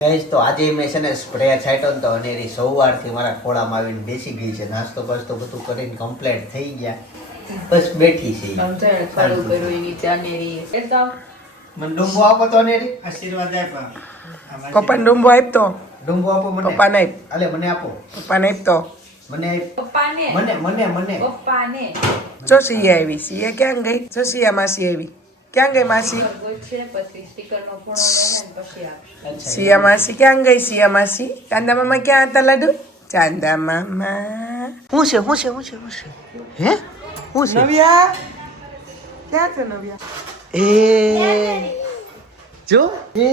Guys તો આજે મેં છે ને સ્પ્રે છાંટ્યો ને તો અનેરી સવારથી મારા ખોળામાં આવીને બેસી ગઈ છે. નાસ્તો બસ્તો બધું કરીને કમ્પ્લીટ થઈ ગયા, બસ બેઠી છે. મને ડુંબો આપો તો અનેરી, આશીર્વાદ આપો. પપ્પાને ડુંબો આપતો. ડુંબો આપો મને. પપ્પાને આપ. અલે મને આપો. પપ્પાને આપતો. મને આપ. પપ્પાને. મને પપ્પાને. જો સિયા આવી. સિયા ક્યાં ગઈ? જો સિયા માસી આવી. ક્યાં ગઈ માસી? પછી સ્ટીકરનો પૂણો લઈને પછી આવે. સિયા માસી ક્યાં ગઈ? સિયા માસી ચાંદા મામા ક્યાં હતા? લાડુ ચાંદા મામા હું છે હે હું છે નવ્યા ક્યાં છે? નવ્યા એ જો એ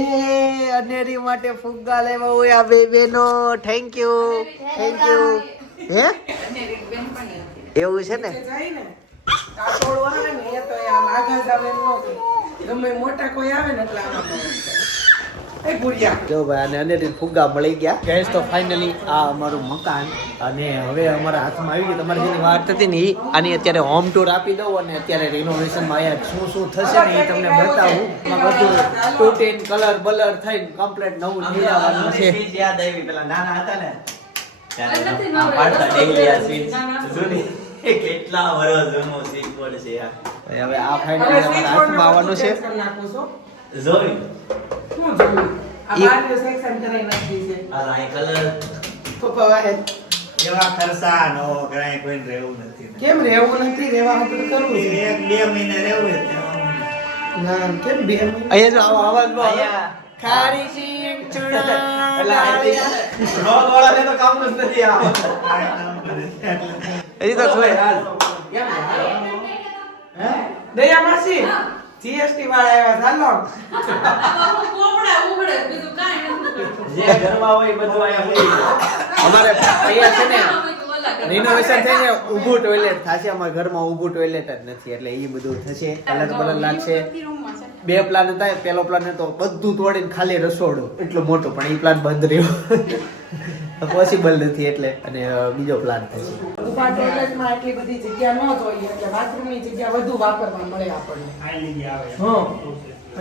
અનેરી માટે ફુગ્ગા લેવા હોય આ બે બેનો. થેન્ક યુ હે એવું છે ને. જાય ને કાટોળ આવે ને એ તો આમ આગળ જ આવે ન કે ગમે મોટા કોઈ આવે ને એટલે આમાં એ ગુડિયા જો ભાઈ અને અનેરી ફુગ્ગા મળી ગયા. ગેસ તો ફાઇનલી આ અમારું મકાન અને હવે અમારા હાથમાં આવી ગયું. તમારી જેની વાત હતી ને આની અત્યારે હોમ ટૂર આપી દઉં અને અત્યારે રિનોવેશનમાં અહીંયા શું થશે ને એ તમને બતાવું. બધું તૂટીને કલર બલર થઈને કમ્પ્લીટ નવું નિરાવાનું છે. યાદ આવી પેલા નાના હતા ને કેટલા વર્ષ જૂનો સ્વિચ બોર્ડ છે યાર. હવે આ ફાઇનલી અમારા હાથમાં આવવાનું છે. જોઈ શું જોયું? આ બારનો સેક્શન કરાઈ નાખી છે. આ લાઈ કલર પપ્પા વાહે એવા ખર્ચા નો કરાય કોઈ રહેવું નથી. કેમ રહેવું નથી? રહેવા હતું કરવું છે. એક બે મહિને રહેવું છે. ના કેમ બે અહીંયા જો આવો અવાજ બો ખારી સિંગ ચૂડા એટલે રોગ વાળા ને તો કામ જ નથી આ. એ તો થોય હાલ હે દયા માસી જીએસટી વાળા આવ્યા ચાલો જે ઘરમાં હોય બધું અહીંયા મળી જાય. અમારે અહીંયા છે ને રિનોવેશન થઈને ઊભું ટોયલેટ થશે. અમારા ઘરમાં ઊભું ટોયલેટ જ નથી એટલે એ બધું થશે. કલર બલર લાગશે. બે પ્લાન હતા. પેલો પ્લાન હતો બધું તોડીને ખાલી રસોડું એટલો મોટો, પણ એ પ્લાન બંધ રહ્યો. પોસિબલ નથી એટલે અને બીજો પ્લાન થશે. ઉભા ટોયલેટમાં એટલી બધી જગ્યા ન જોઈએ એટલે બાથરૂમની જગ્યા વધુ વાપરવા મળે આપણને. આ લીધી આવે. હા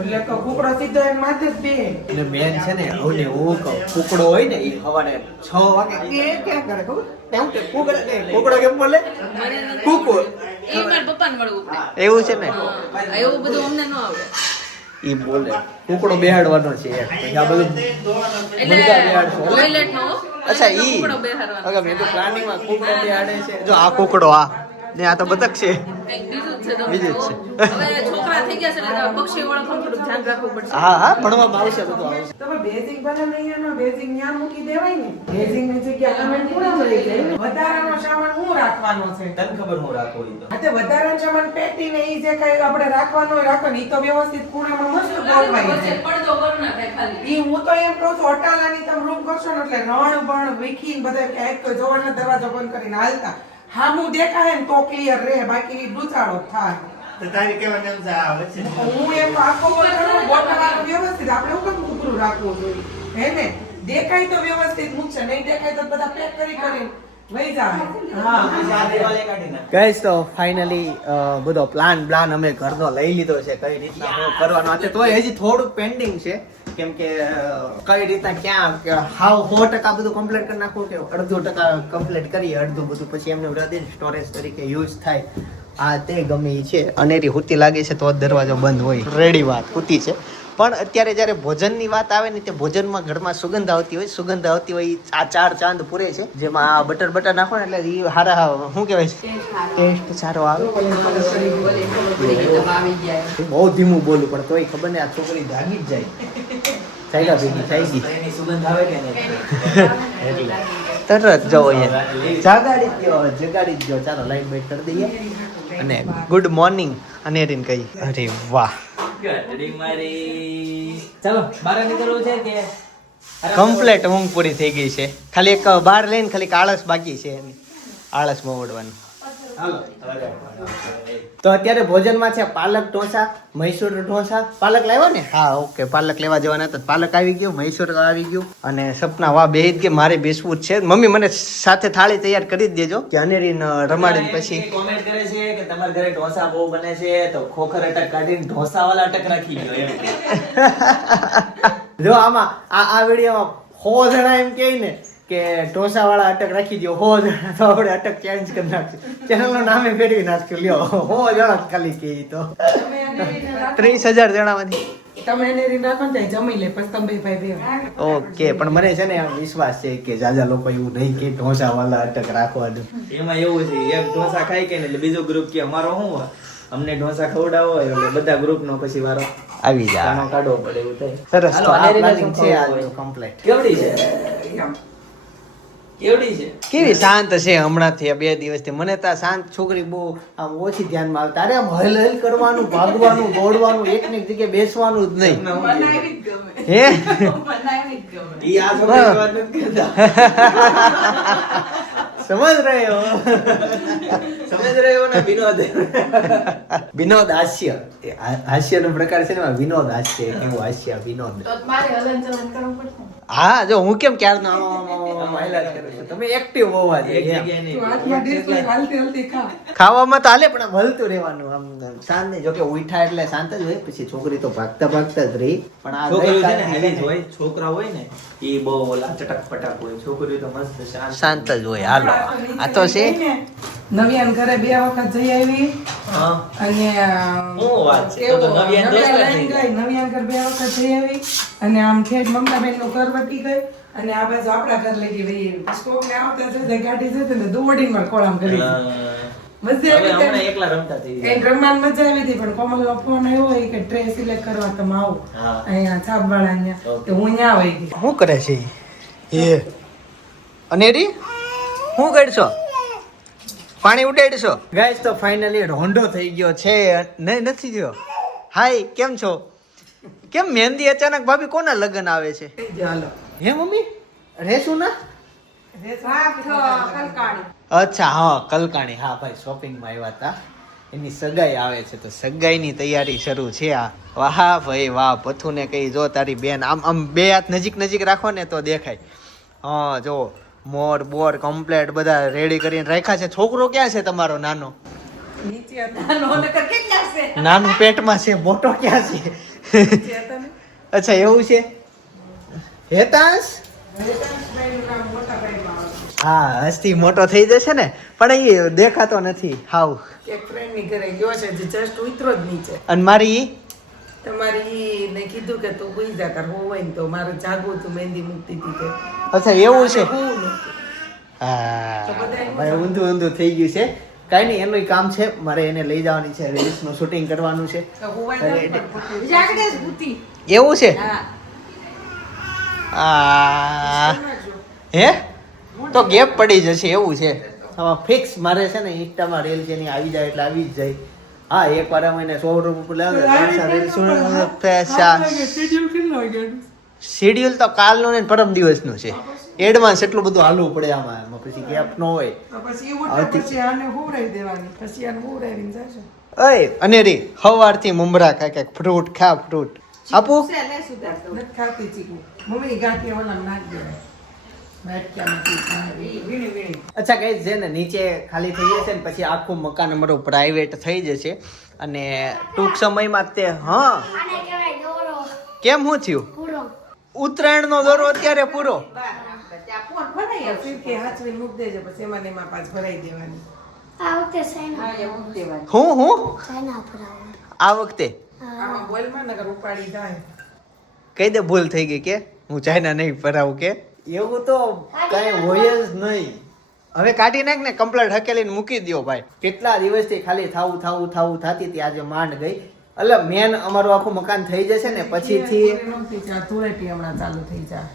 એટલે તો કુકડો સીધો એમ માથે જ બે. એટલે મેન છે ને હવે હું કહું કુકડો હોય ને એ સવારે 6 વાગે એ ક્યાં કરે ખબર? તેમ કે કુકડો કેમ બોલે? કુકુ એ મારા પપ્પાને મળવું એવું છે ને એવું બધું અમને ન આવડે. ઈ બોલે કુકડો બેહાડવાનો છે પછી આ બધું મુર્ગા બેહાડશો. ટોયલેટ નો અચ્છા ઈ કુકડો બેહાડવાનો. ઓકે મેં તો પ્લાનિંગમાં કુકડો બેહાડે છે. જો આ કુકડો આ ને આ તો બતક છે. કંઈક બીજું જ છે તમે બીજું જ જુઓ. હવે છોકરા થઈ ગયા છે એટલે પક્ષી ઓળખવાનું થોડું ધ્યાન રાખવું પડશે. હા ભણવામાં આવશે બધું આવશે. તમે બેઝિક ભલે નહીં એનો બેઝિક ન્યા મૂકી દેવાય ને. બેઝિક ની જગ્યા તમે પૂરા લઈ જાય ને. વધારાનો સામાન હું રાખવાનો છે? તને ખબર હું રાખો ઈ તો. આ તે વધારાનો સામાન પેટી ને ઈ જે કઈ આપણે રાખવાનો હોય રાખવાનો ઈ તો વ્યવસ્થિત ખૂણામાં મસ્ત ગોઠવાય વચ્ચે છે. પડદો કરી નાખે ખાલી. ઈ હું તો એમ કહું છું અટાલાની તમે રૂમ કરશો ને એટલે રણ બણ વીખીને બધા ક્યાંક કોઈ જોવાનો દરવાજો બંધ કરીને હાલતા હામું દેખાય ને તો ક્લિયર રહે, બાકી ડૂચાળો થાય. તો તારી કેવા એમ છે આ વચ્ચે હું એમ આખો બોટલ વ્યવસ્થિત આપણે એવું કેમ કુકરું રાખવું જોઈએ હે ને? દેખાય તો વ્યવસ્થિત મૂકશે, નહીં દેખાય તો બધા પેક કરી કરીને વહી જાય. હા ગાઈસ તો ફાઇનલી બધો પ્લાન અમે ઘરનો લઈ લીધો છે. કઈ રીતના શું કરવાનો છે તોય હજી થોડુંક પેન્ડિંગ છે. કેમ કે કઈ રીતના ક્યાં હાવ 100% બધું કમ્પ્લીટ કરી નાખવું કે 1/2% કમ્પ્લીટ કરીએ, અડધું બધું પછી એમને વધીને સ્ટોરેજ તરીકે યુઝ થાય. આ તે ગમે ઈ છે. અનેરી હુતી લાગે છે તો જ દરવાજો બંધ હોય. રેડી વાત હુતી છે. પણ અત્યારે જ્યારે ભોજનની વાત આવે ને તે ભોજનમાં ઘરમાં સુગંધ આવતી હોય આ 4 ચાંદ પૂરે છે. જેમાં આ બટર નાખો ને એટલે ઈ હારા શું કહેવાય છે ટેસ્ટ સારો આવે. બહુ ધીમું બોલું પણ તોય ખબર ને આ છોકરી જાગી જ જાય. ચાલ્યા ભેગી થઈ ગઈ એની સુગંધ આવે કે નહીં એટલે તરત જવો જગાડી જ ગયો. ચાલો લાઈટ બાઈટ કરી દઈએ અને ગુડ મોર્નિંગ અનેરીન કહી. અરે વાહ ચાલો બહાર નીકળવું છે કે કમ્પ્લેટ ઊંઘ પૂરી થઈ ગઈ છે. ખાલી એક બહાર લઈને ખાલી આળસ બાકી છે. આળસ મોવડવાનું. તો અત્યારે ભોજનમાં છે પાલક ઢોસા, મૈસૂર ઢોસા. પાલક લાવ્યો ને? હા ઓકે પાલક લેવા જવાના હતા. પાલક આવી ગયું, મૈસૂર આવી ગયું અને સપના વાહ બે કે મારે બેસવું જ છે. મમ્મી મને સાથે થાળી તૈયાર કરી જ દેજો કે અનેરીન રમાડીને પછી કોમેન્ટ કરે છે કે તમારા ઘરે ઢોસા બહુ બને છે તો ખોખર અટક કાઢીને ઢોસા વાળા અટક રાખી ગયો એમ. જો આમાં આ વિડીયોમાં 100 જણા એમ કહે ને કે ઢોસા વાળા અટક રાખી દો, 100 જણા તો આપણે અટક ચેન્જ કરી નાખશું, ચેનલ નું નામે ફેરવી નાખશું. લ્યો 100 જણા ખાલી કહે તો તમે એને રીને રાખો. 30,000 જણામાંથી. તમે એને રીને રાખો ને ત્યાં જમી લે પછી તમે બે ભાઈ બે. ઓકે, પણ મને છે ને આમ વિશ્વાસ છે કે જાજા લોકો એવું નહીં કે ઢોસા વાળા અટક રાખવાનું. એમાં એવું છે, એક ઢોસા ખાઈ કે ને એટલે બીજો ગ્રુપ કે અમારો શું હોય, અમને ઢોસા ખવડાવો હોય એટલે બધા ગ્રુપ નો પછી વારો આવી જાય. કાનો કાઢવો પડે એવું થાય. સરસ, હાલો, તો આ અનેરીને planning શું છે ખવડાવવું આજનું હોય? complete. કેવડી છે? એમ. કેવડી છે? કેવી શાંત છે હમણાંથી આ 2 દિવસથી. મને તો આ શાંત છોકરી બહુ આમ ઓછી ધ્યાનમાં આવે. તારે આમ હલ હલ કરવાનું, ભાગવાનું, દોડવાનું, એક ને એક જગ્યાએ બેસવાનું જ નહીં. તમને શું બનાવી કીધું? જ ગમે. હે બનાવી જ ગમે. ઈ આ છોકરીની વાત નથી કરતા. સમજ રહે હો. સમજ રહ્યો ને વિનોદ? વિનોદ હાસ્ય, એ હાસ્યનો પ્રકાર છે ને એમાં વિનોદ હાસ્ય, કેવું હાસ્ય વિનોદ. તો મારે હલન ચલન કરવું પડશે ને. હા, જો હું કેમ ક્યારનો આમ હાઈલાઈટ કરું છું, તમે એક્ટિવ હોવા એક જોઈએ. જગ્યાએ નહીં. તું હાથમાં dish લઈને હાલતી હાલતી ખા. ખાવામાં તો હાલે પણ આમ હલતું રહેવાનું, આમ શાંત નહીં. જોકે ઉઠા એટલે શાંત જ હોય, પછી છોકરી તો ભાગતા ભાગતા જ રહી. પણ આ છોકરીઓ છે ને ગઈકાલે હેવી જ હોય, છોકરા હોય ને ઈ બહુ ઓલા ચટક પટક હોય, છોકરીઓ તો મસ્ત શાંત. શાંત જ હોય. હાલો, આ તો છે. નવ્યાન ઘરે 2 વખત જઈ આવી હા. અને શું વાત છે? તો તો નવ્યાન દોસ્ત જ થઈ ગઈ. નવ્યાન ઘર 2 વખત જઈ આવી અને આમ ઠેઠ મમતાબેન નું ઘર વટી ગઈ અને આ બાજુ આપણા ઘર લઈ ગઈ વહી આવી. સ્કોપ ને આવતા જતા ગાડી જતી ને દોડીને મારે ખોળામાં કરી દીધી. મજા હવે આવી હમણાં હતી. એકલા રમતા થઈ ગયા. એ રમવાની મજા આવી હતી પણ કોમલનો ફોન આવ્યો હોય કે ટ્રે સિલેક્ટ કરવા તમે આવો હા. અહીંયા છાપવાળા અહીંયા તો હું ત્યાં આવી ગઈ. શું કરે છે એ? અનેરી શું કરશો? પાણી ઉડાડશો? ગાઈસ, તો ફાઇનલી રોંઢો થઈ ગયો છે. નહીં, નથી થયો. હાય, કેમ છો? કેમ મહેંદી અચાનક? ભાભી કોના લગ્ન આવે છે? થઈ ગયો, હાલો. હે મમ્મી, રેશું ના? અચ્છા, હા, કલકાણી. હા ભાઈ, શોપિંગમાં આવ્યા હતા, એની સગાઈ આવે છે તો સગાઈની તૈયારી શરૂ છે. આ વાહ ભાઈ વાહ, પથુને કઈ જો તારી બેન આમ આમ 2 હાથ નજીક નજીક રાખો ને તો દેખાય. હા, જો મોર બોર કમ્પ્લેટ બધા રેડી કરીને રાખ્યા છે. છોકરો ક્યાં છે તમારો નાનો? નીચે હતા. નાનો નકર કેટલા છે? નાનું પેટમાં છે, મોટો ક્યાં છે? નીચે હતા ને. અચ્છા, એવું છે. હેતાંશ? વેદાંતભાઈનું નામ મોટાભાઈમાં આવે. હા, હસ્તી મોટો થઈ જશે ને, પણ એ દેખાતો નથી હાવ. એક ફ્રેન્ડની ઘરે ગયો છે જે જસ્ટ ઉતરો જ નીચે. અને મારી તમારી ને કીધું કે તું સુઈ જા તાર હોય ને તો મારે જાગવું તું મહેંદી મૂકતી હતી કે અચ્છા, એવું છે. હું નહોતું. હા, તો બધાય ભાઈ ઊંધું ઊંધું થઈ ગયું છે. કાંઈ નહીં, એનું કામ છે, મારે એને લઈ જવાની છે, રીલ્સનું શૂટિંગ કરવાનું છે. તો હુવાઈ જાઉં પણ પોતે જાગડે જ ભૂતી. એવું છે. હા. સમજો. હે તો ગેપ પડી જશે એવું છે. આમાં ફિક્સ મારે છે ને ઇન્સ્ટામાં રીલ છે એની આવી જાય એટલે આવી જ જાય. હા, એક વાર અમે 100 રૂપિયા પૈસા Schedule કેટલો વાગ્યાનું? શેડ્યુલ તો કાલનું ને પરમ દિવસનું છે. એડવાન્સ એટલું બધું હાલવું પડે આમાં, એમાં પછી ગેપ ન હોય. તો પછી ઉઠે પછી આને હુવડાવી દેવાની પછી આને હુવડાવીને જાશો. અય અનેરી હવારથી મમરા કાંઈક ફ્રૂટ ખા, ફ્રૂટ આપું. છે, લે સુધાર દઉં. નથી ખાતી ચીકુ. મમ્મી ગાંઠિયા ઓલા નાખ દેવાય. વાટકામાંથી ખાય. વીણી વીણી. અચ્છા કઈ છે ને, નીચે ખાલી થઈ જશે ને પછી આખું મકાન અમારું પ્રાઇવેટ થઈ જશે અને ટૂંક સમયમાં તે હા આને કહેવાય દોરો કેમ શું થયું? પૂરો. ઉત્તરાયણનો દોરો અત્યારે પૂરો. ત્યાં ફોન ભરાઈ આવશે. ફિરકી હાચવી મૂક દેજે પછી એમાં ને એમાં પાછ ભરાઈ દેવાની. આ વખતે સાઈન હા, એ મૂકી દેવાની. હું સાઈન આપરાવું. આ વખતે આમાં બોલમાં નગર ઉપાડી જાય. કઈ દે ભૂલ થઈ ગઈ કે હું ચાઇના નહીં ભરાવું કે એવું તો કઈ હોય જ નહીં. હવે કાઢી નાખ ને, કમ્પ્લેટ હકેલીને મૂકી દ્યો ભાઈ. કેટલા દિવસથી ખાલી થાવું થતી હતી, આજે માંડ ગઈ. એટલે મેન અમારું આખું મકાન થઈ જશે ને પછીથી. ધૂળેટી હમણાં ચાલુ થઈ જાય.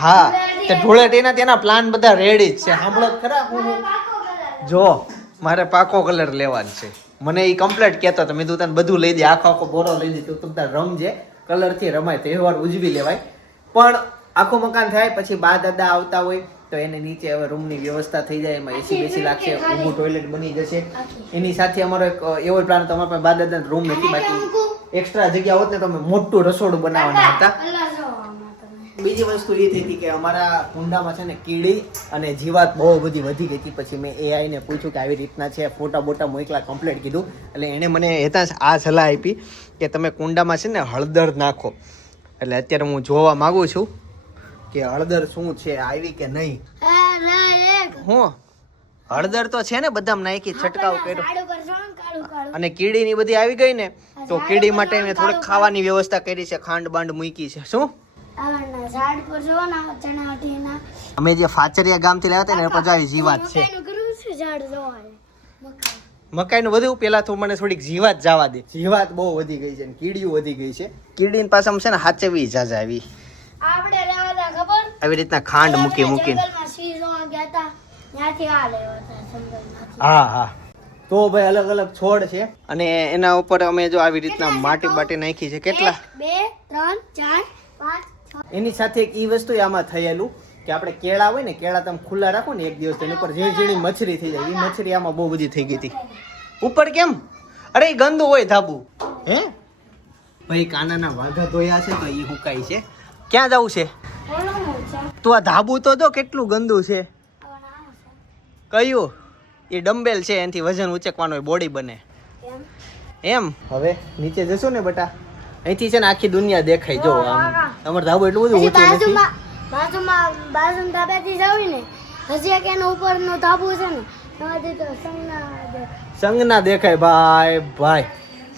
હા, તે ધૂળેટીના તેના પ્લાન બધા રેડી જ છે. સાંભળો તો ખરા, હું જો મારે પાકો કલર લેવાનો છે. મને એ કમ્પ્લેટ કહેતો હતો, મેં તને બધું લઈ દે, આખો બોરો લઈ દે, તું તાર રમજે, કલરથી રમાય, તહેવાર ઉજવી લેવાય. પણ આખું મકાન થાય પછી બા દાદા આવતા હોય તો એને નીચે હવે રૂમની વ્યવસ્થા થઈ જાય, એમાં એસી બેસી લાગશે, ઊભું ટોયલેટ બની જશે. એની સાથે અમારો એક એવો પ્લાન, તમારા પાસે બા દાદા રૂમ નથી, બાકી એક્સ્ટ્રા જગ્યા હોત ને તો અમે મોટું રસોડું બનાવવાના હતા. અલ્લાહ જો આમાં તમે. બીજી વસ્તુ એ થઈ હતી કે અમારા કુંડામાં છે ને કીડી અને જીવાત બહુ બધી વધી ગઈ હતી. પછી મેં AI ને પૂછ્યું કે આવી રીતના છે, ફોટા બોટા મોકલા, કમ્પ્લીટ કીધું. એટલે એણે મને આ સલાહ આપી કે તમે કુંડામાં છે ને હળદર નાખો એટલે અત્યારે હું જોવા માંગુ છું કે હળદર શું છે, આવી કે નહીં. હું હળદર તો છે ને બદામ નાખી છંટકાવ કર્યો અને કીડીની બધી આવી ગઈ ને તો કીડી માટે મેં થોડીક ખાવાની વ્યવસ્થા કરી છે, ખાંડ બાંડ મૂકી છે. શું અમે જે ફાચરિયા ગામથી લાવ્યા હતા ને એ પછી જીવાત છે. મકાઈનું વધુ પેલા તો મને થોડીક જીવાત જવા દે. જીવાત બહુ વધી ગઈ છે ને કીડીઓ વધી ગઈ છે. કીડીની પાસે આમ છે ને હાચવી જાજા આવી આવી રીતના ખાંડ મૂકીને. હા હા તો ભાઈ અલગ અલગ છોડ છે અને એના ઉપર અમે જો આવી રીતના માટી બાટી નાખી છે. કેટલા 2 3 4 5 એની સાથે એક ઈ વસ્તુ આમાં થયેલું કે આપણે કેળા હોય ને કેળા તમે ખુલ્લા રાખો ને એક દિવસ તેની ઉપર ઝીણી ઝીણી મચ્છરી થઈ જાય. એ મચ્છરી આમાં બહુ બધી થઈ ગઈ હતી. ઉપર કેમ? અરે એ ગંદુ હોય ધાબુ. હે ભાઈ કાનાના વાઘા ધોયા છે તો એ હુકાય છે. ક્યાં જવું છે? તું આ ધાબુ તો જો કેટલું ગંદુ છે. કયું? એ ડમ્બેલ છે, એનાથી વજન ઉચકવાનો હોય, બોડી બને એમ. હવે નીચે જશો ને બટા, અહીંથી છે ને આખી દુનિયા દેખાય. જો આમ તમારું ધાબુ એટલું બધું ઊંચું નથી. બાજુમાં ધાબેથી જાવી ને હજી એક એનો ઉપરનો ધાબુ છે ને એમાંથી તો સંગના દેખાય ભાઈ. ભાઈ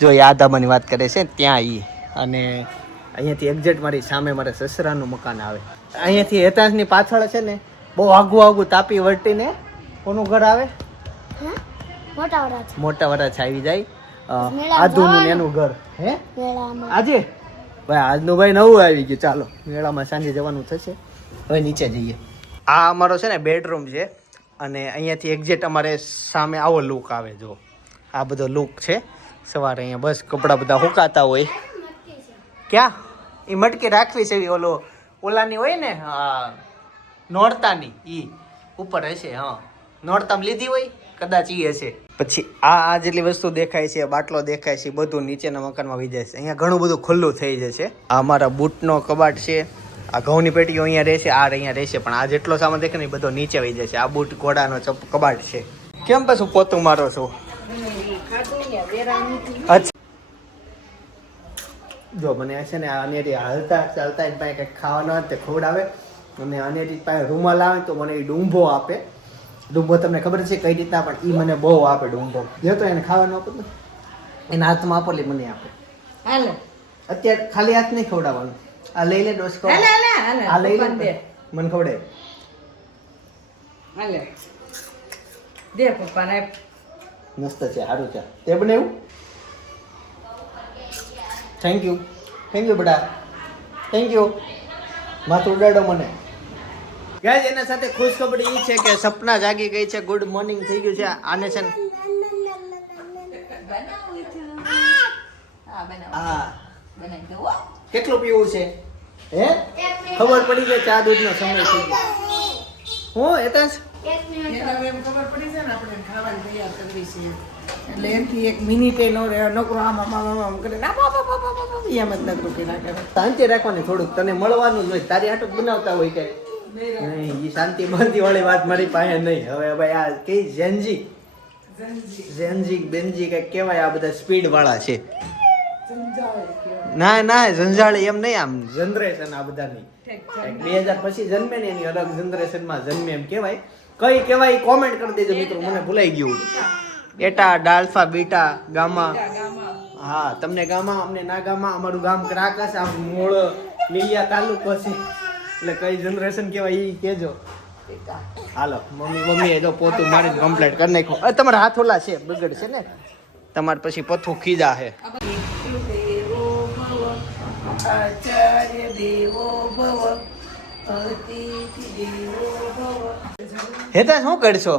જો આ ધાબાની વાત કરે છે ત્યાં ઈ, અને અહીંયાથી એક્ઝેક્ટ મારી સામે મારે સસરાનું મકાન આવે. અહીંયાથી હેતાંશની પાછળ છે ને બહુ આગું આગું તાપી વર્ટીને કોનું ઘર આવે? મોટા વરાછ આવી જાય. આધુનું એનું ઘર. હે આજે ભાઈ આજનું ભાઈ નવું આવી ગયું. ચાલો મેળામાં સાંજે જવાનું થશે. હવે નીચે જઈએ. આ અમારો છે ને બેડરૂમ છે અને અહીંયાથી એક્ઝેક્ટ અમારે સામે આવો લુક આવે. જો આ બધો લુક છે. સવારે અહીંયા બસ કપડાં બધા હુકાતા હોય. ક્યાં? એ મટકી રાખવી છે ઓલાની હોય ને નોરતાની, ઈ ઉપર હશે. હા નોરતામાં લીધી હોય કદાચ ઈ હશે. પછી આ જેટલી વસ્તુ દેખાય છે, બાટલો દેખાય છે, બધું નીચેના મકાનમાં વહી જાય છે. અહીંયા ઘણું બધું ખુલ્લું થઈ જશે. આ અમારા બૂટનો કબાટ છે. આ ઘઉંની પેટીઓ અહીંયા રહેશે, આ અહીંયા રહેશે, પણ આ જેટલો સામાન દેખાય ને બધો નીચે વહી જશે. આ બૂટ ઘોડાનો કબાટ છે. કેમ પાછું પોતું મારો છો? અચ્છા જો મને છે ને આનેથી હાલતા ચાલતા એની પાસે કંઈક ખાવાનું આવે તે ખવડાવે અને આનેથી પાસે રૂમાલ આવે તો મને એ ડુંભો આપે. ડુંભો તમને ખબર છે કઈ રીતના, પણ એ મને બહુ આપે ડુંભો. જો તો એને ખાવાનું આપો ને એના હાથમાં આપો એટલે મને આપે. હાલે અત્યારે ખાલી હાથ નહીં ખવડાવવાનું. આ લઈ લે ડોસકો. આ લઈ લે મને ખવડે. હાલે દે પપ્પાને. મસ્ત છે, સારું છે. તે બનાવ્યું? થેન્ક યુ બેટા, થેન્ક યુ. માથું ઉડાડો મને. ગાઈસ એના સાથે ખુશ ખબર એ છે કે સપના જાગી ગઈ છે. ગુડ મોર્નિંગ થઈ ગયું છે. આને છે ને કેટલું પીવું છે? હે ખબર પડી ગઈ ચા દૂધનો સમય થઈ ગયો. હું એતાંશ એમ ખબર પડી છે ને આપણે ખાવાનું તૈયાર કરવી છે એટલે એમથી એક મિનિટે નોકરો આમ કરે ના એમ જ નકરું કે ના કરે. શાંતિ રાખવાની થોડુંક. તને મળવાનું જ હોય. તારી આટું બનાવતા હોય કઈ નહીં. એ શાંતિ બંધી વાળી વાત મારી પાસે નહીં. હવે ભાઈ આ કઈ ઝેન્જી બેન્જી કઈ કહેવાય. આ બધા સ્પીડ વાળા છે. ના ઝંઝાળી એમ નહીં, આમ જનરેશન આ બધાની 2000 પછી જન્મે ને એની અલગ જનરેશન માં જન્મે એમ કહેવાય. કઈ કહેવાય કોમેન્ટ કરી દેજો મિત્રો, મને ભૂલાઈ ગયું. એટા ડાલ્ફા બીટા ગામા. હા તમને ગામા અમને ના ગામા. અમારું ગામ ક્રાકસ, આમ મૂળ લીલિયા તાલુકો છે. એટલે કઈ જનરેશન કહેવાય એ કહેજો. હાલો મમ્મી એ તો પોતું મારીને કમ્પ્લીટ કરી નાખ્યું. તમારા હાથ ઓલા છે બગડ છે ને, તમારે પછી પથ્થું ખીજા છે. આચાર્ય દેવો ભવ અતિથિ દેવો ભવ. હેતા શું કરશો?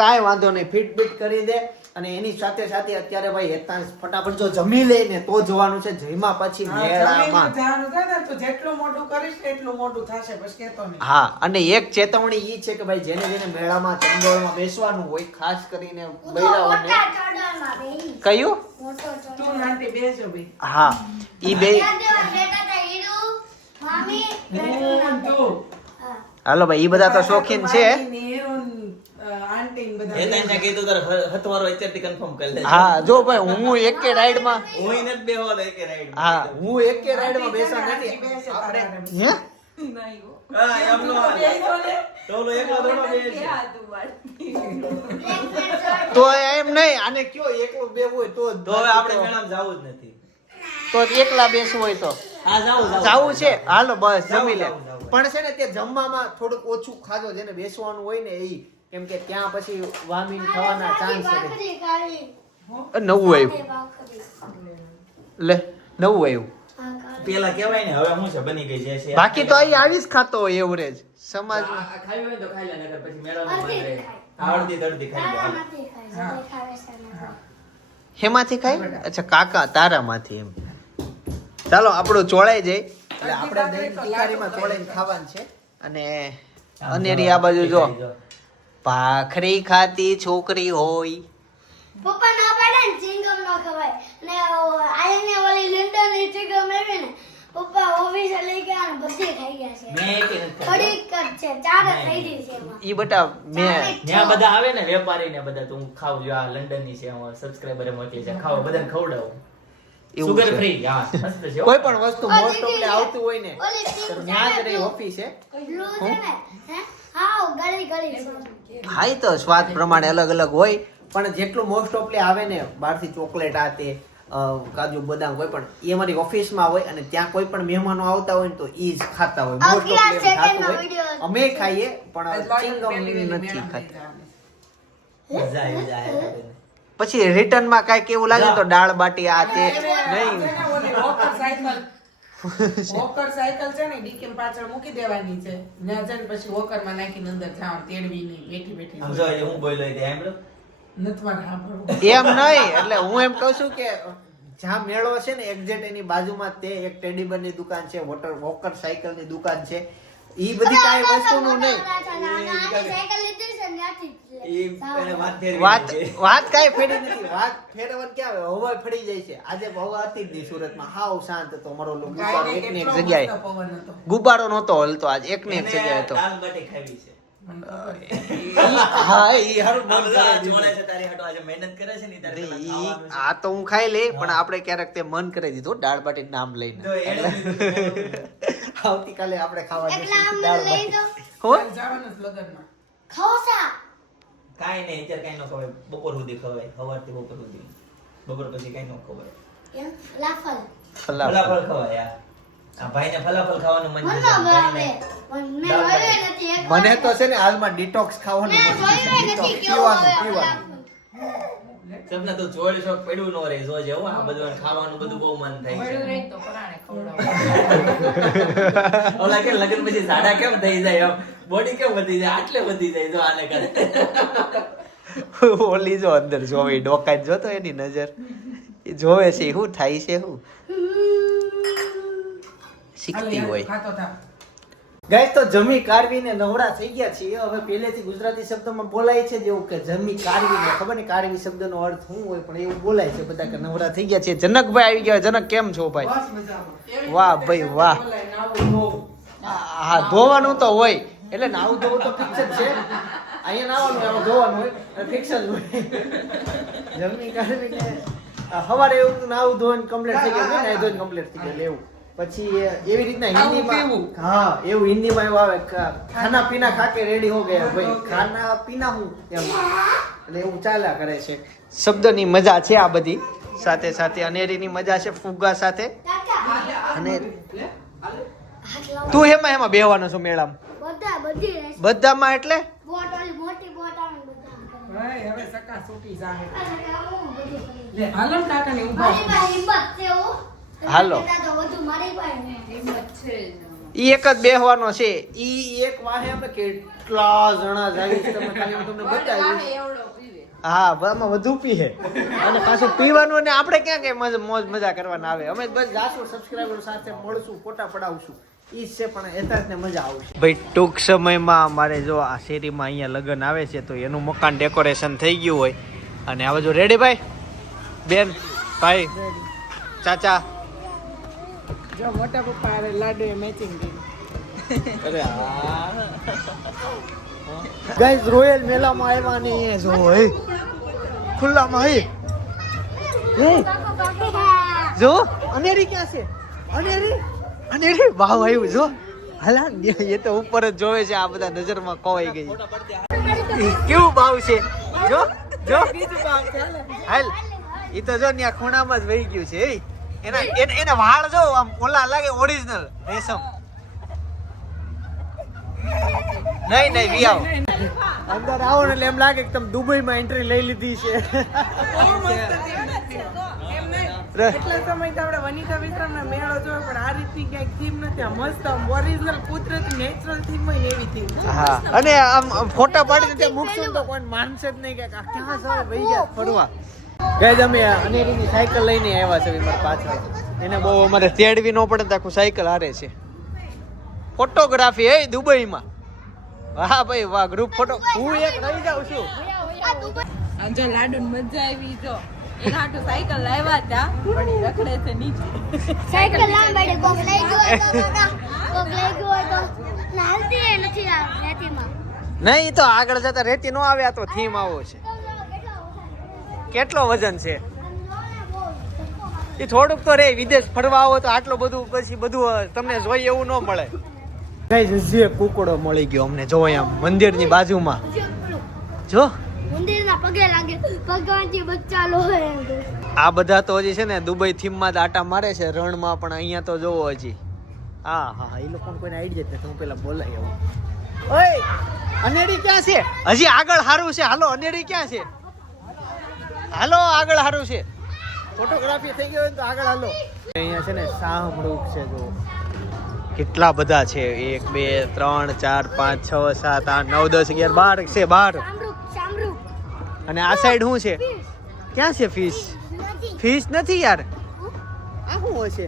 કાંઈ વાંધો નહીં, ફિટ બીટ કરી દે. અને એની સાથે સાથે અત્યારે ભાઈ હેતાંશ ફટાફટ જો જમી લે ને તો જવાનું છે જયમાં પછી મેળામાં. જવાનું થાય ને તો જેટલું મોટું કરીશ ને એટલું મોટું થશે, બસ કહેતો નહીં. હા અને એક ચેતવણી ઈ છે કે ભાઈ જેને જેને મેળામાં ચંદોળમાં બેસવાનું હોય ખાસ કરીને બૈરાઓને. કયું? તું નાનટી બેસજો ભાઈ. હા ઈ બે. હાલો ભાઈ ઈ બધા તો શોખીન છે. આંટી મંડી ને એ બધા તને કીધું તારે હથવારો અત્યારથી કન્ફર્મ કરી લે. હા જો ભાઈ હું એકે રાઈડમાં હું ઈ નથી બેહવાનો એકે રાઈડ. હા હું એકે રાઈડમાં બેસવા નથી બેસે આપણે તારા હે નહીં હો. હા એમનો હાલ. બેસો ને. તો ઓલો એકલો થોડો બેસે. ક્યાં હતું બાળ? તો એમ નહીં આને કયો એકલો બેવું હોય તો તો હવે આપણે મેળામાં જાવું જ નથી. તો એકલા બેસવું હોય તો હા જાવું જાવું છે હાલો બસ જાવું, જમી લે જાવું, જાવું. પણ છે ને તે જમવામાં થોડુંક ઓછું ખાજો જેને બેસવાનું હોય ને ઈ કેમ કે ત્યાં પછી વામિન થવાના ચાન્સ છે ભાખરી ખાવી. નવું આવ્યું ભાખરી. લે નવું આવ્યું હા, ખાવી. પેલા કહેવાય ને હવે શું છે બની ગઈ છે બાકી તો અહીં આવી જ ખાતો હોય એવરેજ સમાજમાં આ ખાવી હોય તો ખાઈ લે નકર પછી મેળામાં અડધી બંધ રહે. ખાય. આ અડધી તડધી ખાઈ લે. તારા નથી ખાય. જે ખાવે છે એને ખાય. હેમાંથી ખાય અચ્છા કાકા તારામાંથી એમ ચાલો આપણું ચોળાઈ જાય એટલે આપણે દહીં તીખારીમાં ચોળાઈને ખાવાનું છે અને અનેરી આ બાજુ જો ભાખરી ખાતી છોકરી હોય પપ્પા ના પાડે ને ચિંગમ ન ખવાય ને આયને ઓલી લંડન ની ચિંગમ આવી ને પપ્પા ઓફિસે લઈ ગયા ને બધી ખાઈ ગયા છે મેં એકે નથી ખાધી. થોડીક જ છે ચાર જ ખાઈ દીધી છે એમાં ઈ બટા મેં ત્યાં બધા આવે ને વેપારી ને બધા તો હું ખાવ જો આ લંડન ની છે અમારા સબસ્ક્રાઇબરે મોકલી છે ખાવ બધાને ખવડાવું એવું સુગર છે. ફ્રી હા મસ્ત છે હો. કોઈ પણ વસ્તુ ઓલી મોસ્ટ ઓફલી આવતું હોય ને ઓલી તો ચિંગ ત્યાં જ રહી blue. ઓફિસ છે blue છે ને હે હા ગળી ગળી છે હા ઈ તો સ્વાદ પ્રમાણે અલગ અલગ હોય પણ જેટલું મોસ્ટ ઓફલી આવે ને બહારથી ચોકલેટ આ તે કાજુ બદામ કોઈ પણ એ અમારી ઓફિસમાં હોય અને ત્યાં કોઈ પણ મહેમાનો આવતા હોય ને તો ઈ જ ખાતા હોય મોસ્ટ અગિયાર ઓફલી સેકન્ડનો ખાતું વિડિયો હોય અમે ખાઈએ પણ એટલે ચિંગમ પહેલી વાર નથી મેળામાં ખાતા લઈ જવાની. મજા આવી જાય પછી રિટર્ન માં કાંઈક એવું લાગે તો દાળ બાટી આ તે નહીં છે ને ઓલી વોકર સાયકલ છે ને ડીકેમ પાછળ મૂકી દેવાની છે ત્યાં જઈને પછી વોકરમાં નાખીને અંદર જવાનું તેડવી નહીં બેઠી બેઠી સમજો એ હું બોલ્યો તે સાંભળ્યો? નથી મારે સાંભળવું. એમ નહીં એટલે હું એમ કહું છું કે જ્યાં મેળો છે ને એક્ઝેક્ટ એની બાજુમાં તે એક ટેડીબર ની દુકાન છે વોકર સાયકલ ની દુકાન છે ઈ બધી કાંઈ વસ્તુનું નહીં સાયકલ લીધી છે ને ત્યાંથી જ ઈ લે. એને વાત ફેરવી વાત નાખી. વાત કાંઈ ફેરી નથી વાત ફેરવવાનું ક્યાં આવે હવા ફરી જાય છે આજે હવા હતી જ નહીં સુરતમાં હાવ શાંત હતો અમારો ગુબ્બારો ગાયને એક ને એક કેટલો જગ્યાએ મસ્ત પવન હતો. ગુબ્બારો નહોતો હલતો આજ એક ને એક એને જગ્યાએ હતો દાલ બાટી ખાવી છે. મને ખબર છે. હા ઈ હારું આ મન બધા કરે જોડે છે તારી હાટુ આજે મહેનત કરે છે ને ઈ તારે પેલા ખાવાનું છે. આ તો હું ખાઈ લે પણ આપણે ક્યારેક તે મન કરી દીધું દાળ બાટી નામ લઈને જો એને લીધું. આવતીકાલે આપણે ખાવા એકલા જઈશું અમને દાળ લઈ બાટી જાઓ. હો કાલ જવાનું છે લગનમાં. ખવસા. કાંઈ નહીં અત્યારે કાંઈ ન ખવાય બપોર સુધી ખવાય સવારથી બપોર સુધી બપોર પછી કાંઈ ન ખવાય એમ લાફલ. ફલાફલ ખવાય આ ભાઈને ફલાફલ ખાવાનું મન મને છે ન ભાવે. ભાઈને મેં દાળ જોયું બાટી. નથી એક મને વાર. તો છે ને હાલમાં ડિટોક્સ ખાવાનું મેં મન છે. જોયું Detox, નથી કેવું આવે પીવાનું સપના તું ચોળ શોખ પડ્યું ન રહે જોજે હો આ બધું ખાવાનું બધું બહુ મન થાય મળ્યું છે રહે તો પરાણે ખવડાવો. ઓલા કે લગન પછી સાડા કેમ થઈ જાય આમ બોડી કેમ વધી જાય આટલે વધી જાય જો આને કરે ઓલી જો અંદર જોવે ડોકાઈ જોતો એની નજર એ જોવે છે શું થાય છે શું શીખતી હાલો, હોય ખાતો થા. ગાઈસ તો જમી કારવીને નવરા થઈ ગયા છીએ હવે પહેલેથી ગુજરાતી શબ્દમાં બોલાય છે જેવું કે જમી કારવીને ખબર નહીં કારવી શબ્દનો અર્થ શું હોય પણ એવું બોલાય છે બધા કે નવરા થઈ ગયા છે જનકભાઈ આવી ગયા જનક કેમ છો ભાઈ બસ મજામાં. એવી વાહ રીતે ભાઈ, વાહ. બોલાય, નાવું ધોવું. હા ધોવાનું તો હોય એટલે નાવું ધોવું તો ફિક્સ જ છે અહીંયા નાવાનું આમાં ધોવાનું હોય ફિક્સ જ હોય જમી કારવીને સવારે એવું તો નાવું ધોવાનું કમ્પ્લીટ થઈ ગયું નાઈ ધોઈને કમ્પ્લીટ થઈ ગયું એવું પછી એવી રીતના ખાવું હિન્દીમાં પીવું. હા એવું હિન્દીમાં એવું આવે ખાના પીના ખાકે રેડી હો ગયા ભાઈ ખાના પીના હું એમ એટલે એવું ચાલ્યા કરે છે શબ્દની મજા છે આ બધી સાથે સાથે અનેરીની મજા છે ફુગ્ગા સાથે કાકા અને હાથ લાવો. તું એમાં બેહવાનો છો મેળામાં બધા બધી રહેશે. બધામાં એટલે બોટ ઓલી મોટી બોટ આવે ને બધા આમ કરે. ભાઈ, હવે સકા છૂટી જાહે. અરે હું બધી કરી. લે, હાલો ને કાકાને ઊભા. મારી પાસે હિંમત છે હો. હાલો. કરતા તો વધુ મારી પાસે છે. હિંમત છે જ. ઈ એક જ બેહવાનો છે ઈ એક વાહે અમે કેટલા જણા જાવી છે તમે ખાલી હું તમને વાહે બતાવીશ એવડો પીવે. હા આમાં વધુ પીએ અને પાછું પીવાનું ને આપણે ક્યાં કઈ મોજ મજા કરવાના આવે અમે બસ જાશું સબસ્ક્રાઇબર સાથે મળશું ફોટા પડાવશું ઈ છે પણ એતાજ ને મજા આવશે ભાઈ ટૂંક સમયમાં અમારે જો આ શેરીમાં અહીંયા લગ્ન આવે છે તો એનું મકાન ડેકોરેશન થઈ ગયું હોય અને આ બાજુ રેડી ભાઈ બેન ભાઈ ચાચા જો મોટા પપ્પા હારે લાડુ એ મેચિંગ કર્યું. ગાઈસ રોયલ મેલામાં આવ્યા ને એ જો હે ખુલ્લામાં હે જો અનેરી ક્યાં છે અનેરી વાહ આવ્યું જો હલા એ તો ઉપર જ જોવે છે આ બધા નજરમાં કોવાઈ ગઈ કેવું ભાવ છે જો હાલ ઈ તો જો ત્યાં ખૂણામાં જ વહી ગયું છે એના વાળ જો આમ ઓલા લાગે ઓરિજિનલ રેશમ નહીં વી આવો અંદર આવો ને એટલે એમ લાગે કે તમે દુબઈમાં એન્ટ્રી લઈ લીધી છે એટલા સમય તો આપણે વનિતા વિશ્રામના મેળો જોયો પણ આ રીતની ક્યાંક થીમ નથી. આ મસ્ત આમ ઓરિજિનલ કુદરતી નેચરલ થીમ હોય ને એવી થીમ. હા અને આમ ફોટા પાડીને ત્યાં મૂકશો ને તો કોઈ માનશે જ નહીં કે આ ક્યાં સવારે વહી ગયા ફરવા. ગાઈઝ અમે અનેરીની સાયકલ લઈને આવ્યા છે મારા પાછળ. એને બહુ અમારે તેડવી ન પડે તો આખું સાયકલ હારે છે. ફોટોગ્રાફી હે દુબઈમાં. વાહ ભાઈ વાહ ગ્રુપ ફોટો. હું એક રહી જાઉં છું. આમ જો લાડુ મજા આવી જો એના હાટુ સાયકલ લાવ્યા હતા પણ ઈ રખડે છે નીચે. સાયકલ લાંબાડે કોક લઈ ગયો હોય તો કોક લઈ ગયો હોય તો નાલતી નથી આ રેતીમાં. નહીં તો આગળ જતા રેતી નો આવે. આ તો થીમ આવો છે. કેટલો વજન છે એ થોડુંક તો રે. વિદેશ ફરવા આવો તો આટલું બધું પછી બધું તમને જોઈએ એવું ન મળે. ગાઈઝ હજી એક કુકડો મળી ગયો અમને. જો અહીંયા મંદિરની બાજુમાં જો મંદિરના પગે લાગે ભગવાનજી બચ્ચા લોહે. આ બધા તો હજી છે ને દુબઈ થીમ માં આટા મારે છે રણમાં. પણ અહીંયા તો જોવો હજી હા એ લોકોને કોઈને આઈડિયા જ નથી. હું પેલા બોલાય આવું. ઓય અનેડી ક્યાં છે? હજી આગળ હારું છે. હાલો અનેડી ક્યાં છે? હાલો આગળ હારું છે. ફોટોગ્રાફી થઈ ગઈ હોય તો આગળ હાલો. અહીંયા છે ને શાહમૃગ છે. જો કેટલા બધા છે. 1 2 3 4 5 6 7 8 9 10 11 12 છે. 12 શામરૂખ અને આ સાઈડ શું છે? ક્યાં છે ફિશ? ફિશ નથી યાર. આ શું હશે?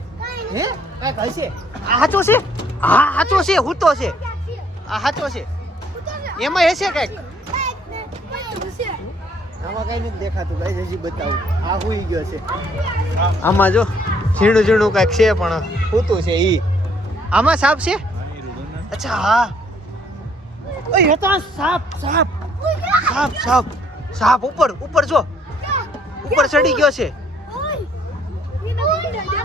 હે કાંઈક હશે. આ હાચો છે. હા હાચો છે. હૂતો છે. આ હાચો છે. એમાં હશે કાંઈક. આમાં કઈ નથી દેખાતું. ગાઈસ હજી બતાવું. આ હુઈ ગયો છે. આમાં જો ઝીણું ઝીણું કાંઈક છે પણ હૂતું છે ઈ. આમાં સાપ છે. અચ્છા હા. ઓય હતા સાપ સાપ સાપ સાપ સાપ ઉપર જો ઉપર ચડી ગયો છે.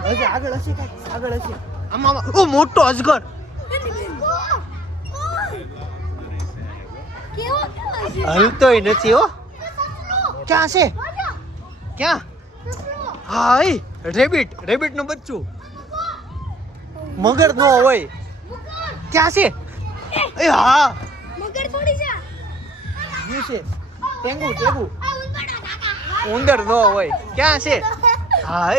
હજી આગળ હશે કાંઈક. આગળ હશે. આમાં ઓ મોટો અજગર. હલતોય નથી હો. ક્યાં છે? ક્યાં? હા રેબિટ નું બચ્ચું. મગર નો હોય. ક્યાં છે? એ હા મગર થોડી છે. શું છે? ટેંગુ ઉંદર નો હોય. ક્યાં છે? હા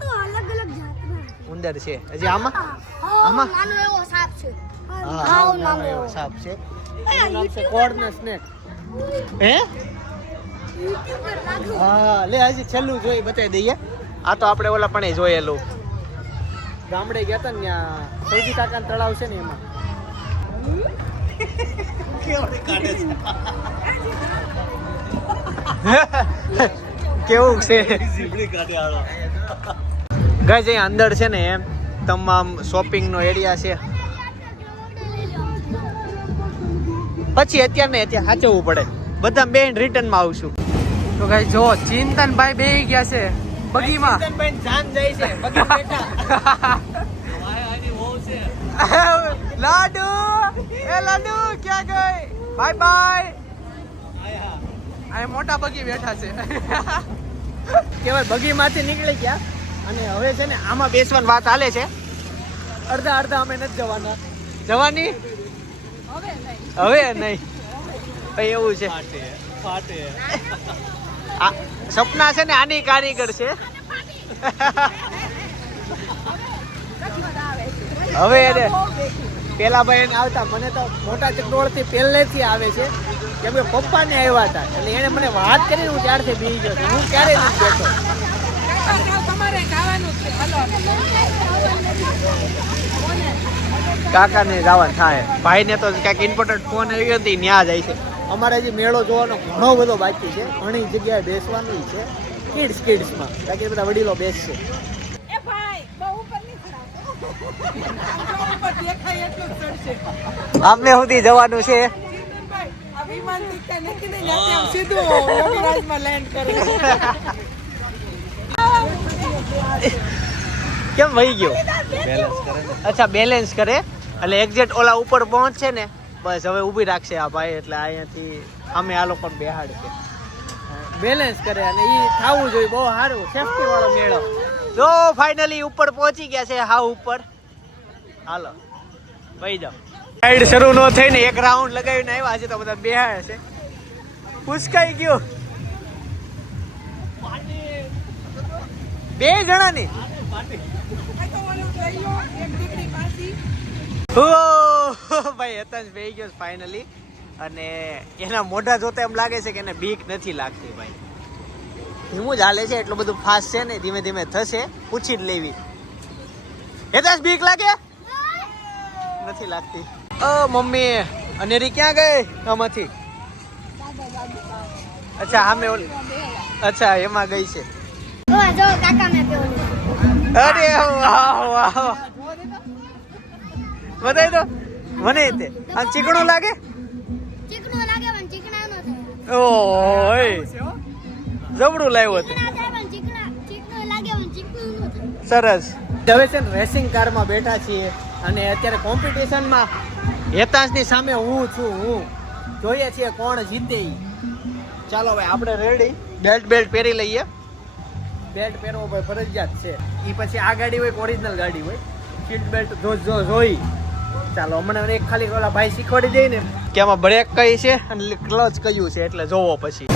તો અલગ અલગ જાતના ઉંદર છે. હજી આમાં નાનો એવો સાપ છે. હા નાનો એવો સાપ છે. એનું નામ છે કોર્ડનર સ્નેક. હે હા લે હજી છેલ્લું જોઈ બતાવી દઈએ. આ તો આપણે ઓલા પણ જોયેલું. ગામડે ગયા હતા ને ત્યાં સૌજી કાકા તળાવ છે ને એમાં. કેવું છે ગાઈસ? અહીંયા અંદર છે ને એમ તમામ શોપિંગ નો એરિયા છે. પછી અત્યારે ને અત્યારે સાચવવું પડે. બધા બેન રિટર્ન માં આવશું. તો ગાઈસ જો ચિંતનભાઈ બેહી ગયા છે બગીમાં. ચિંતનભાઈ જાન જાય છે બગી બેઠા. લાડુ ક્યાં ગઈ? Bye bye. આ મોટા બગી બેઠા છે. કેવાય બગી માંથી નીકળી ગયા અને હવે છે ને આમાં બેસવાની વાત હાલે છે. અડધા અમે નથી જવાના. જવાની હવે નહીં ભાઈ એવું છે. આ સપના છે ને આની કારીગર છે. હવે એને પેલા ભાઈ એને આવતા. મને તો મોટા ચકડોળ થી પહેલેથી આવે છે કેમ કે પપ્પા ને આવ્યા હતા એટલે એને મને વાત કરી. હું ત્યારથી બેસી ગયો છું. હું ક્યારેય નથી બેઠો. તમારે ખાવાનું છે. હાલો કાકાને જવાનું થાય. ભાઈને તો ક્યાંક ઇમ્પોર્ટન્ટ ફોન આવી ગયો ત્યાં જાય છે. અમારે હજી મેળો જોવાનો ઘણો બધો બાકી છે. ઘણી જગ્યાએ બેસવાનું છે. કિડ્સમાં બાકી બધા વડીલો બેસશે. ઉપર દેખાય એટલું જ ચડશે. આમને સુધી જવાનું છે. ચિંતનભાઈ, આ વિમાનથી કાંઈ નથી નહીં, ત્યાંથી આમ સીધું યોગીરાજમાં લેન્ડ કરે. કેમ વહી ગયો? અચ્છા બેલેન્સ કરે એટલે એક્ઝેક્ટ ઓલા ઉપર પહોંચશે ને બસ હવે ઊભી રાખશે આ ભાઈ એટલે અહીંયાથી અમે આ લોકો બેહાડશે બેલેન્સ કરે અને ઈ થાવું જોઈએ બહુ સારું સેફટી વાળો મેળો તો ફાઇનલી ઉપર પહોંચી ગયા છે હા ઉપર હાલો વહી જાઓ રાઈડ શરૂ ન થઈને એક રાઉન્ડ લગાવીને આવ્યા છે તો બધા બેહાડે છે ઉચકાઈ ગયો 2 જણાની ભાઈ હેતાંશ બેહી ગયો ફાઇનલી અને એના મોઢા જોતા એમ લાગે છે કે એને બીક નથી લાગતી ભાઈ ધીમું જ હાલે છે એટલું બધું ફાસ્ટ છે ને ધીમે ધીમે થશે પૂછી જ લેવી હેતાંશ બીક લાગે નથી લાગતી મમ્મી અનેરી ક્યાં ગઈ આમાંથી અચ્છા સામે ઓલી અચ્છા એમાં ગઈ છે જો કાકા મેં પેલું અરે વાહ વાહ બતાવી દો મને તે આ ચીકણું લાગે ચીકણું લાગે પણ ચીકણા નો થાય ઓય જબડું લાવ્યો હતો ચીકણા થાય પણ ચીકણું લાગે પણ ચીકણું નો થાય સરસ હવે છે ને રેસિંગ કારમાં બેઠા છીએ અને અત્યારે કોમ્પિટિશનમાં હેતાંશની સામે હું છું જોઈએ છીએ કોણ જીતે ઈ ચાલો ભાઈ આપણે રેડી બેલ્ટ પહેરી લઈએ બેલ્ટ પહેરવો ભાઈ ફરજિયાત છે એ પછી આ ગાડી હોય ઓરિજિનલ ગાડી હોય સીટ બેલ્ટ જોઈ ચાલો હમણાં એક ખાલી ઓલા ભાઈ શીખવાડી દે ને કે આમાં બ્રેક કઈ છે અને ક્લચ કયું છે એટલે જોવો પછી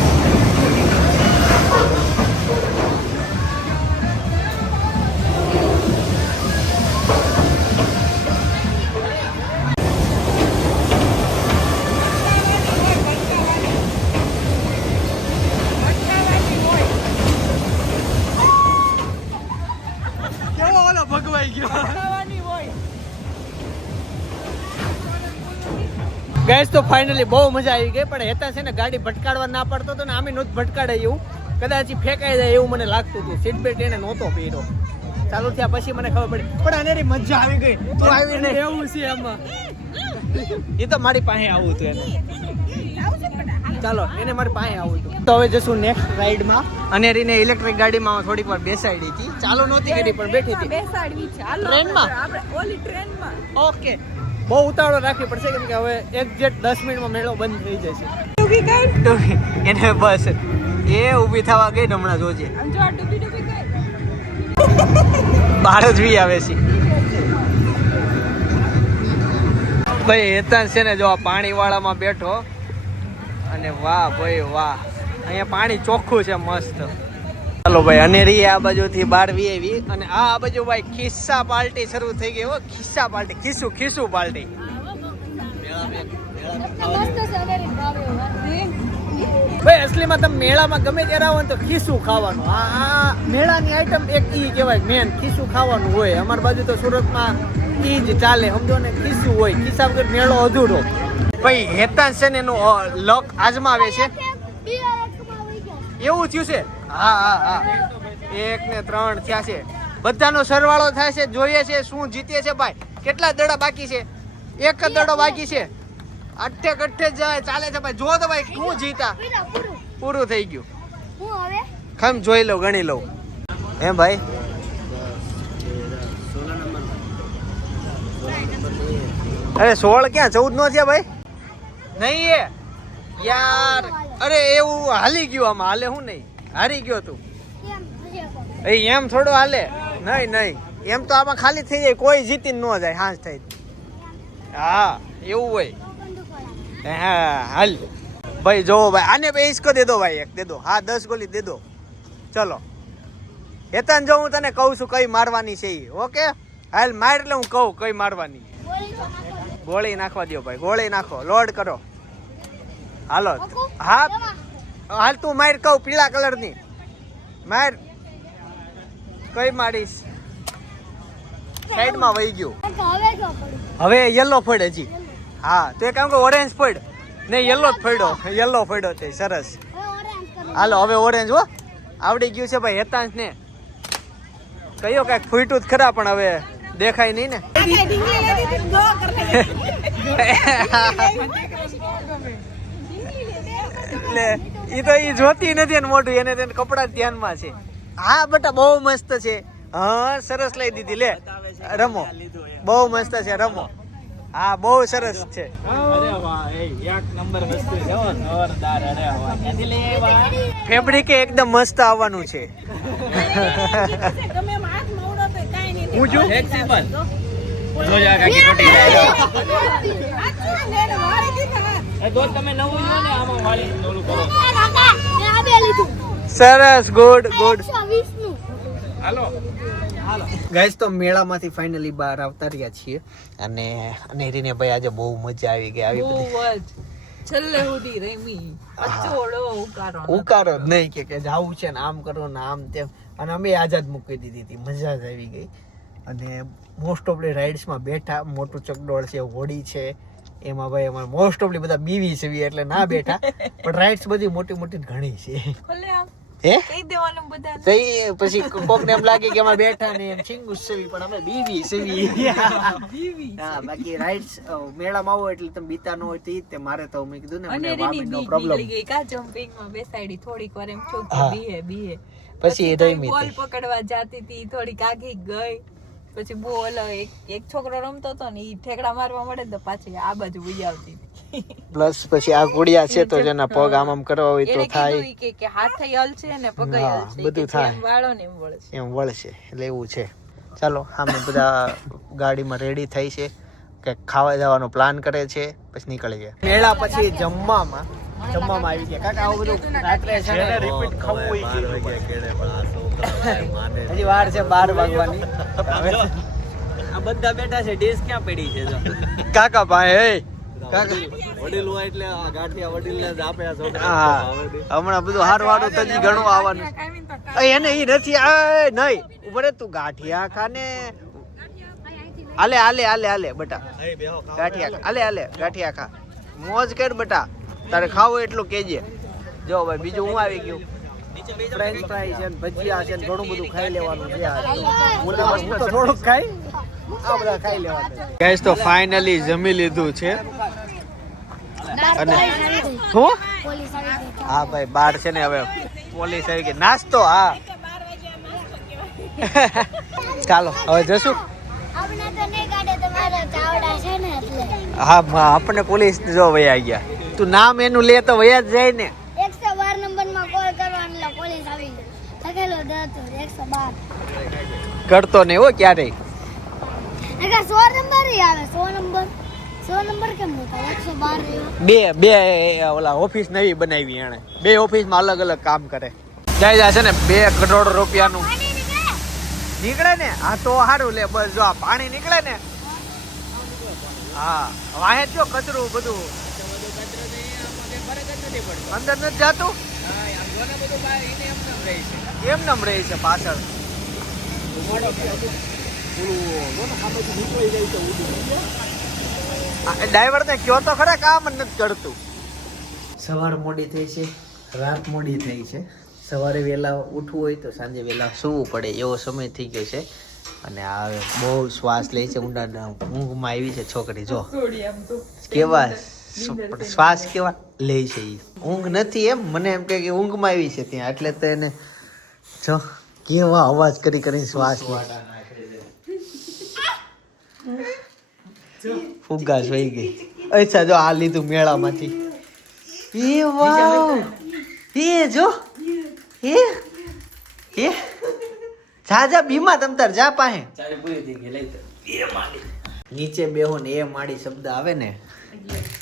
ગેસ તો ફાઇનલી બહુ મજા આવી ગઈ પણ હેતા છે ને ગાડી ભટકાડવા ના પડતો તો ને આમે નહોતું ભટકાડે એવું કદાચ ફેંકાઈ જાય એવું મને લાગતું હતું સીટ બેલ્ટ એને નહોતો પહેર્યો ચાલુ થયા પછી મને ખબર પડી પણ આનેરી મજા આવી ગઈ તું આવી ને એવું છે એમાં એ તો મારી પાસે આવું હતું એને ચાલો એને મારી પાસે આવું હતું તો હવે જશું નેક્સ્ટ રાઈડમાં અનેરીને ઇલેક્ટ્રિક ગાડીમાં થોડીક વાર બેસાડી હતી ચાલુ નહોતી કરી પણ બેઠી હતી બેસાડવી છે હાલો ટ્રેનમાં? આપણે ઓલી ટ્રેનમાં ઓકે બહુ ઉતાવળો રાખવી પડશે કેમ કે હવે એક્ઝેક્ટ 10 મિનિટમાં મેળો બંધ થઈ જશે ડૂબી ગઈ એને બસ એ ઊભી થવા ગઈ ને હમણાં જોજે આમ જો આ ડૂબી ગઈ બહાર જ વી આવે છે ભાઈ હેતાંશ છે ને જો આ પાણી વાળામાં બેઠો અને વાહ ભાઈ વાહ અહીંયા પાણી ચોખ્ખું છે મસ્ત ચાલો ભાઈ અનેરી આ બાજુથી બહાર વી આવી અને આ બાજુ ભાઈ ખિસ્સા પાર્ટી શરૂ થઈ ગઈ હો ખિસ્સા પાર્ટી ખિસ્સું પાર્ટી મસ્ત છે અનેરી ભાવે ભાઈ અસલીમાં તમે મેળામાં ગમે ત્યારે આવો ને તો ખિસ્સું ખાવાનું આ મેળાની આઈટમ એક ઈ કહેવાય મેન ખિસ્સું ખાવાનું હોય અમારી બાજુ તો સુરતમાં ઈ જ ચાલે સમજો ને ખિસ્સું હોય ખિસ્સા વગર મેળો અધૂરો ભાઈ હેતાંશ છે ને એનું લક આજમાવે છે એવું થયું છે હા 1 ને 3 થયા છે બધાનો સરવાળો થાય છે જોઈએ છે શું જીતે છે ભાઈ કેટલા દડા બાકી છે એક જ દડો બાકી છે અઠ્ઠે જાય ચાલે છે ભાઈ જો તો ભાઈ શું જીતા પૂરું થઈ ગયું હું હવે ખમ જોઈ લઉં ગણી લઉં એમ ભાઈ અરે 16 ક્યાં 14 નો થયા ભાઈ નહીં એ યાર અરે એવું હાલી ગયું આમાં હાલે હું નહીં હારી ગયો તું એમ થોડું હાલે નહીં એમ તો આમાં ખાલી થઈ જાય કોઈ જીતી ન જાય હાંસ થાય હા એવું હોય હા હાલ ભાઈ જો ભાઈ આને બે ઈસકો દે દો ભાઈ એક દે દો હા 10 ગોલી દે દો ચલો હેતાન જો હું તને કહું છું કઈ મારવાની છે ઈ ઓકે હાલ માર એટલે હું કહું કઈ મારવાની ગોળી નાખવા દો ભાઈ ગોળી નાખો લોડ કરો હાલો હા હાલ તું માર કહું પીળા કલરની માર કઈ મારીશ સાઈડમાં વહી ગયું હવે યલો ફળ હજી હા તો એક કામ કે ઓરેન્જ ફળ નહીં યલો જ ફળ્યો તે સરસ હાલો હવે ઓરેન્જ હો આવડી ગયું છે ભાઈ હેતાંશ ને કયો કાંઈક ફૂટ્યું જ ખરા પણ હવે દેખાય નહીં ને એટલે ઈ તો ઈ જોતી નથી ને મોઢું એને તેને કપડા ધ્યાનમાં છે. હા બેટા બહુ મસ્ત છે. હા સરસ લઈ દીધી લે રમો બહુ મસ્ત છે રમો. હા બહુ સરસ છે. અરે વાહ એક નંબર વસ્તુ છે હો જોરદાર. અરે વાહ ક્યાંથી લઈ આવ્યા? ફેબ્રિક એકદમ મસ્ત આવવાનું છે. તમે હાથ મોડો તો કાઈ નહીં. હું છું ફ્લેક્સિબલ જો જા કાકી ટોટી જાય. તો તમે નવું લો ને આમાં વાળી ઓલું કરો. કાકા મેં આ બે લીધું સરસ ગુડ ગુડ 120 નું. હાલો ગાઈસ તો મેળામાંથી ફાઇનલી બહાર આવતા રહ્યા છીએ અને અનેરીને ભાઈ આજે બહુ મજા આવી ગઈ આવી બધી બહુ જ છેલ્લે સુધી રમી અચોડો ઉકારો ઉકારો જ નહીં કે જાવું છે ને આમ કરો ને આમ તેમ અને અમે આઝાદ મૂકી દીધી હતી. મજા જ આવી ગઈ અને મોસ્ટ ઓફલી રાઇડ્સમાં બેઠા. મોટું ચકડોળ છે હોડી છે એમાં ભાઈ અમારે મોસ્ટ ઓફલી બધા બીવી છે એટલે ના બેઠા પણ રાઇડ્સ બધી મોટી મોટી ઘણી છે. ખોલે આમ હે કહી દેવાનું બધા તઈ પછી કોક ને એમ લાગે કે અમે બેઠા ને એમ ચીંગુ સેવી પણ અમે બીવી સેવી. હા બાકી રાઇડ્સ મેળામાં આવો એટલે તમે બીતા ન હોય તો ઈ જ તે મારે તો મેં કીધું ને અને મને રેની વામીનો બીક પ્રોબ્લેમ નીકળી ગઈ કા જમ્પિંગ માં બેસાડી થોડીક વાર એમ હા. છોકરી બીહે પછી એ રમી બોલ હતી. પકડવા જાતી હતી થોડીક આગી ગઈ પછી બહુ ઓલો એક છોકરો રમતો હતો ને ઈ ઠેકડા મારવા મળે તો પાછી આ બાજુ વહી આવતી હતી. પ્લસ પછી આ ગુડિયા છે તો જેના પગ આમ આમ કરવા હોય તો એને થાય કીધું ઈ કે હાથે હલશે ને પગે હા, હલશે બધું કે થાય. જેમ વાળો ને એમ વળશે. એમ વળશે એટલે એવું છે. ચાલો અમે બધા ગાડીમાં રેડી થઈ છે કે ખાવા જવાનો પ્લાન કરે છે પછી નીકળી ગયા. મેળા પછી જમવામાં આવી ગયા કાકા આવું બધું રાત્રે છે ને રિપીટ ખાવું હોય હજી વાર છે 12 વાગવાની. આ બધા બેઠા છે ડીશ ક્યાં પડી છે જો કાકા ભાઈ એ કાકા વડીલ હોય એટલે આ ગાંઠિયા વડીલને જ આપે આ છોકરા. હા હમણાં બધું હારવાડું તજી ઘણું આવવાનું. એને ઈ નથી આ નહીં ઉપર તું ગાંઠિયા ખાને આલે આલે આલે આલે બટા ગાંઠિયા આલે આલે ગાંઠિયા ખા મોજ કર બટા તારે ખાવું એટલું કેજે. જો ભાઈ બીજું હું આવી ગયું ફ્રેન્ચ ફ્રાઈ છે ને ભજીયા છે ને ઘણું બધું ખાઈ લેવાનું છે. હું તો થોડુંક ખાઈ આ બધા ખાઈ લેવાનું. ગાઈસ તો ફાઇનલી જમી લીધું છે અને શું પોલીસ આવી ગઈ. હા ભાઈ બાર છે ને હવે પોલીસ આવી ગઈ. નાસ્તો હા ચાલો હવે જશું. આપણે તો નહીં કાઢે તમારા ચાવડા છે ને એટલે હા આપણને પોલીસ જો વયા ગયા. તું નામ એનું લે તો વયા જ જાય ને. 112 નંબરમાં કોલ કરવાનો એટલે પોલીસ આવી ગઈ. થકેલો દતો 112 કરતો નહીં હો ક્યારેય. નકર 100 નંબર ય આવે 100 નંબર કેમ નતો 112 રહ્યો. બે ઓલા ઓફિસ નવી બનાવી એને. બે ઓફિસમાં અલગ અલગ કામ કરે. જાય છે ને 2 કરોડ રૂપિયાનું પાણી નીકળે નીકળે ને. હા તો સારું લે બસ જો આ પાણી નીકળે ને હા વાહે જો કચરું બધું અંદર નથી જાતું એમ નમ રહે છે પાછળ. ડ્રાઈવર ને કયો તો ખરા કામ જ નથી કરતું. સવાર મોડી થઈ છે રાત મોડી થઈ છે. સવારે વહેલા ઉઠવું હોય તો સાંજે વહેલા સૂવું પડે એવો સમય થઈ ગયો છે અને આ બહુ શ્વાસ લે છે ઊંડા ઊંઘમાં આવી છે છોકરી. જો કેવા શ્વાસ કેવા લે છે ઈ. ઊંઘ નથી એમ મને એમ કે ઊંઘમાં આવી છે ત્યાં એટલે તો એને જો કેવા અવાજ કરી કરીને શ્વાસ લે. ફુગ્ગાસ વહી ગઈ. અચ્છા જો આ લીધું મેળામાંથી. એ વાવ એ જો એ જા જા બીમા તમ તાર જા પાહે. ચાલે પૂરી થઈ ગઈ લઈ તો એ માલી નીચે બેહો ને એ માડી શબ્દ આવે ને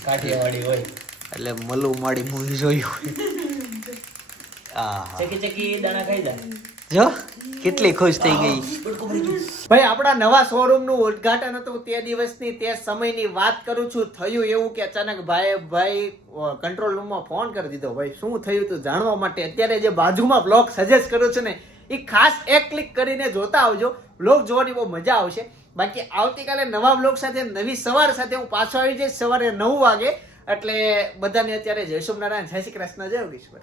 કાઠિયાવાડી હોય એટલે મલુ માડી મૂવી જોયું આ ચકી ચકી દાણા ખાઈ જાય. જો કેટલી ખુશ થઈ ગઈ. ભાઈ આપણા નવા શોરૂમ નું ઉદ્ઘાટન હતું તે દિવસની તે સમયની વાત કરું છું. થયું એવું કે અચાનક ભાઈ કંટ્રોલ રૂમમાં ફોન કરી દીધો. ભાઈ શું થયું તું જાણવા માટે અત્યારે જે બાજુમાં બ્લોગ સજેસ્ટ કર્યો છે ને એ ખાસ એક ક્લિક કરીને જોતા આવજો. બ્લોગ જોવાની બહુ મજા આવશે. બાકી આવતીકાલે નવા બ્લોગ સાથે નવી સવાર સાથે હું પાછો આવી જઈશ સવારે 9 વાગે. એટલે બધાને અત્યારે જય સોમનારાયણ જય શ્રી કૃષ્ણ જય યોગેશ્વર.